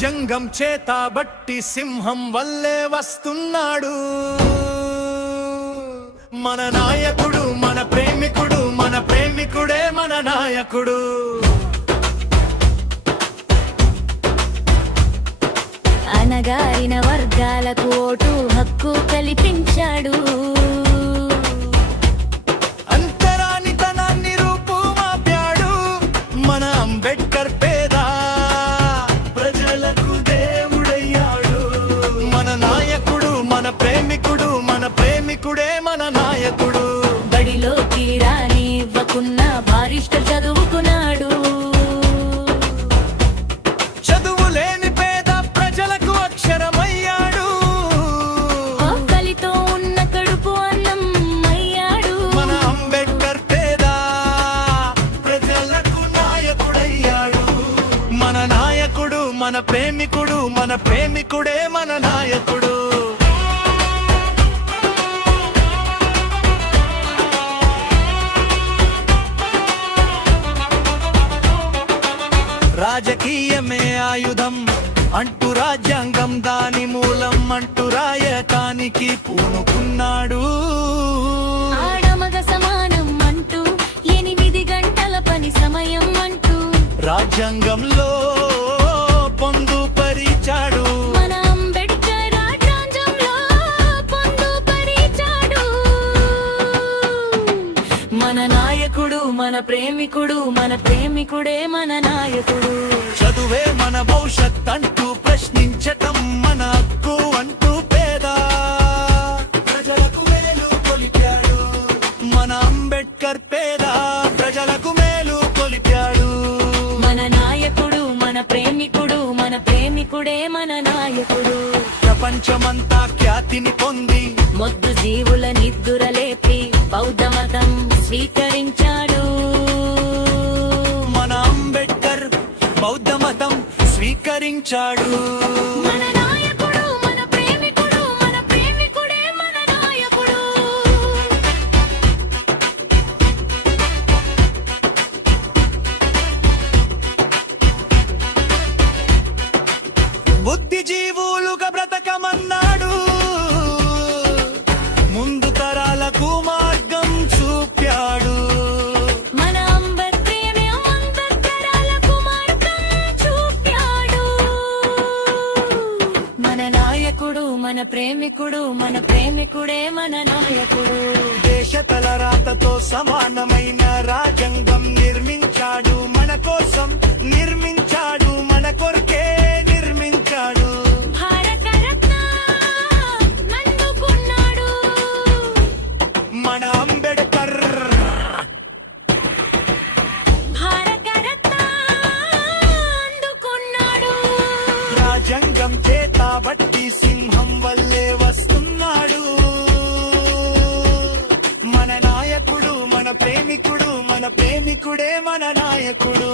రాజ్యాంగం చేతబట్టి సింహం వల్లే వస్తున్నాడు మన నాయకుడు, మన ప్రేమికుడు, మన ప్రేమికుడే మన నాయకుడు. అనగారిన వర్గాలకు ఓటు హక్కు కల్పించాడు. అంతరానితనాన్ని రూపుమాపాడు మన అంబేద్కర్. పేద ప్రజలకు దేవుడయ్యాడు మన నాయకుడు, మన ప్రేమికుడు, మన ప్రేమికుడే మన నాయకుడు. బడిలోకి రానివ్వకున్న బారిస్టర్ చదువుకున్నాడు. చదువులేని పేద ప్రజలకు అక్షరమయ్యాడు. ఆకలితో ఉన్న కడుపు అన్నం అయ్యాడు మన అంబేద్కర్. పేద ప్రజలకు నాయకుడయ్యాడు మన నాయకుడు, మన ప్రేమికుడు, మన ప్రేమికుడే మన నాయకుడు. రాజకీయమే ఆయుధం అంటూ రాజ్యాంగం దాని మూలం అంటూ రాయటానికి పూనుకున్నాడు. ఆడమగ సమానం అంటూ 8 గంటల పని సమయం అంటూ రాజ్యాంగంలో పొందుపరిచాడు. మన అంబేద్కర్ రాజ్యాంగంలో పొందుపరిచాడు. మన నాయకుడు, మన ప్రేమికుడు, మన ప్రేమికుడే మన నాయకుడు. చదువే మన భవిష్యత్ అంటూ ప్రశ్నించటం మన హక్కు అంటూ పేద ప్రజలకు మేలు కొలిపాడు మన అంబేద్కర్. పేద ప్రజలకు మేలు కొలిపాడు మన నాయకుడు, మన ప్రేమికుడు, మన ప్రేమికుడే మన నాయకుడు. ప్రపంచమంతా ఖ్యాతిని పొంది మొద్దు జీవుల నిద్దురలేపి బౌద్ధ మతం స్వీకరించాడు. మన అంబేద్కర్ బౌద్ధ మతం స్వీకరించాడు. మన నాయకుడు, మన ప్రేమికుడు, మన ప్రేమికుడే మన నాయకుడు. బుద్ధిజీవులుగా బ్రతకమన్నాడు. ముందు తరాలకు మార్గం చూపాడు. మన అంబేద్కరాలకు మార్గం చూపాడు. మన నాయకుడు, మన ప్రేమికుడు, మన ప్రేమికుడే మన నాయకుడు. దేశ తలరాతతో సమానమైన రాజ్యాంగం నిర్మించాడు. మన కోసం నిర్మించాడు, మన కొరకే నిర్మించాడు. భారత రత్న అందుకున్నాడు మన అంబేద్కర్. భారత రత్న అందుకున్నాడు. రాజ్యాంగం చేతబట్టి సింహం వల్లే వస్తున్నాడు మన నాయకుడు, మన ప్రేమికుడు, మన ప్రేమికుడే మన నాయకుడు.